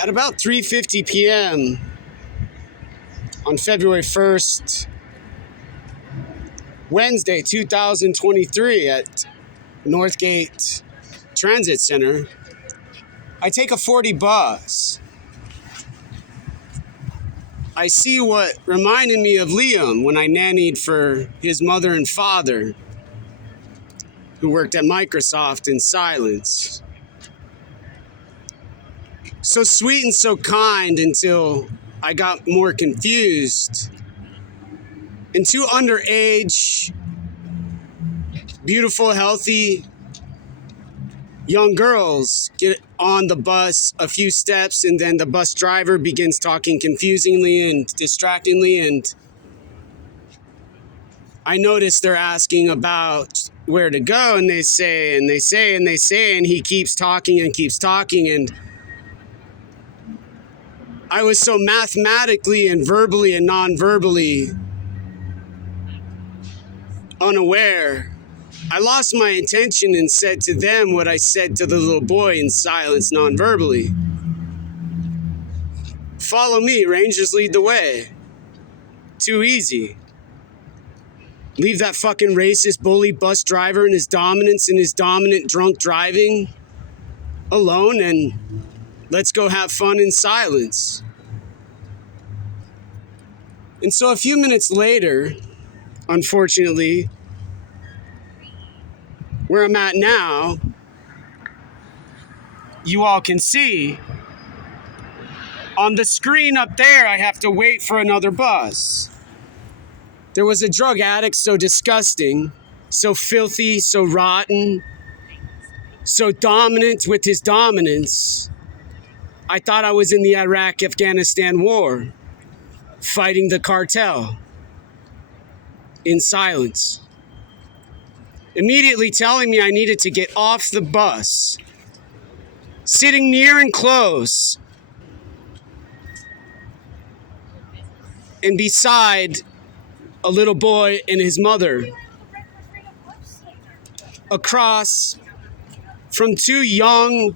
At about 3:50 p.m. on February 1st, Wednesday, 2023 at Northgate Transit Center, I take a 40 bus. I see what reminded me of Liam when I nannied for his mother and father, who worked at Microsoft in silence. So sweet and so kind until I got more confused. And two underage, beautiful, healthy young girls get on the bus a few steps, and then the bus driver begins talking confusingly and distractingly, and I notice they're asking about where to go, and they say, and he keeps talking, and I was so mathematically and verbally and non-verbally unaware, I lost my intention and said to them what I said to the little boy in silence, non-verbally. Follow me, Rangers lead the way. Too easy. Leave that fucking racist bully bus driver and his dominance and his dominant drunk driving alone, and let's go have fun in silence. And so a few minutes later, unfortunately, where I'm at now, you all can see on the screen up there, I have to wait for another bus. There was a drug addict so disgusting, so filthy, so rotten, so dominant with his dominance. I thought I was in the Iraq-Afghanistan war, fighting the cartel in silence. Immediately telling me I needed to get off the bus, sitting near and close, and beside a little boy and his mother, across from two young,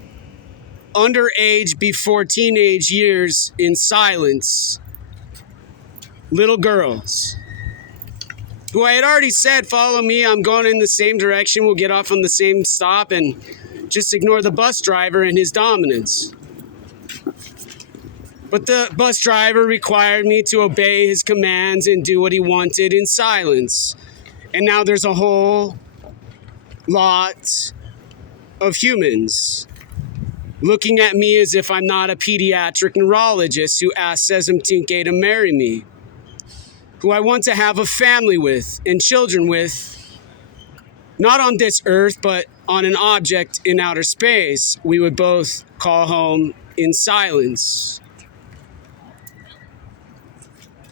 underage before teenage years in silence, little girls, who I had already said, follow me, I'm going in the same direction, we'll get off on the same stop, and just ignore the bus driver and his dominance. But the bus driver required me to obey his commands and do what he wanted in silence. And now there's a whole lot of humans looking at me as if I'm not a pediatric neurologist who asked Sesame Tinke to marry me, who I want to have a family with and children with, not on this earth, but on an object in outer space we would both call home in silence.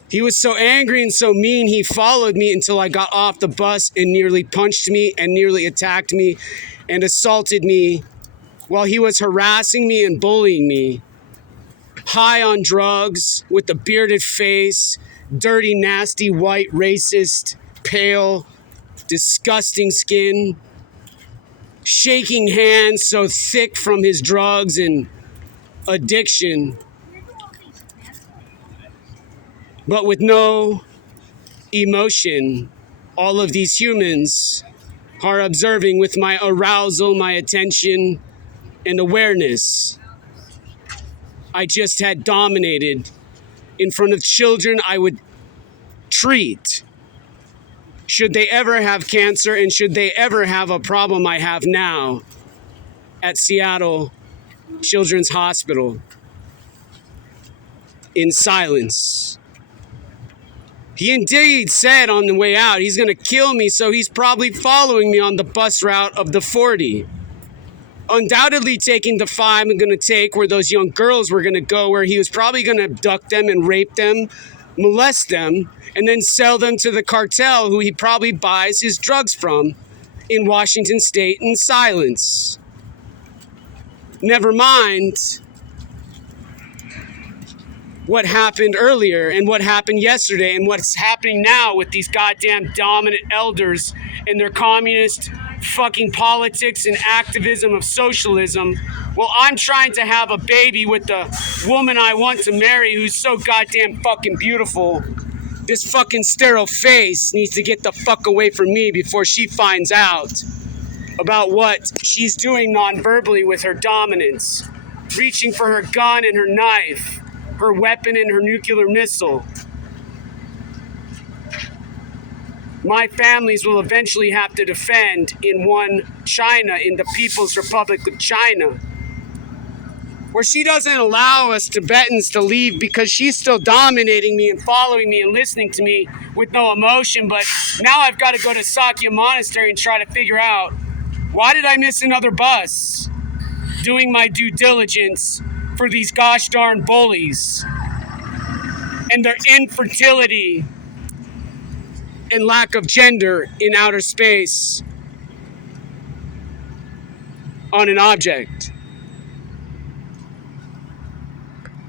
He was so angry and so mean, he followed me until I got off the bus and nearly punched me and nearly attacked me and assaulted me while he was harassing me and bullying me. High on drugs, with a bearded face, dirty, nasty, white, racist, pale, disgusting skin, shaking hands so thick from his drugs and addiction, but with no emotion. All of these humans are observing with my arousal, my attention, and awareness. I just had dominated in front of children I would treat should they ever have cancer and should they ever have a problem I have now at Seattle Children's Hospital in silence. He indeed said on the way out, he's going to kill me, so he's probably following me on the bus route of the 40. Undoubtedly taking the 5 I'm going to take where those young girls were going to go, where he was probably going to abduct them and rape them, molest them, and then sell them to the cartel who he probably buys his drugs from in Washington State in silence. Never mind what happened earlier and what happened yesterday and what's happening now with these goddamn dominant elders and their communist fucking politics and activism of socialism, while I'm trying to have a baby with the woman I want to marry who's so goddamn fucking beautiful. This fucking sterile face needs to get the fuck away from me before she finds out about what she's doing non-verbally with her dominance, reaching for her gun and her knife, her weapon and her nuclear missile. My families will eventually have to defend in one China, in the People's Republic of China, where she doesn't allow us Tibetans to leave because she's still dominating me and following me and listening to me with no emotion. But now I've got to go to Sakya Monastery and try to figure out, why did I miss another bus? Doing my due diligence for these gosh darn bullies and their infertility and lack of gender in outer space on an object.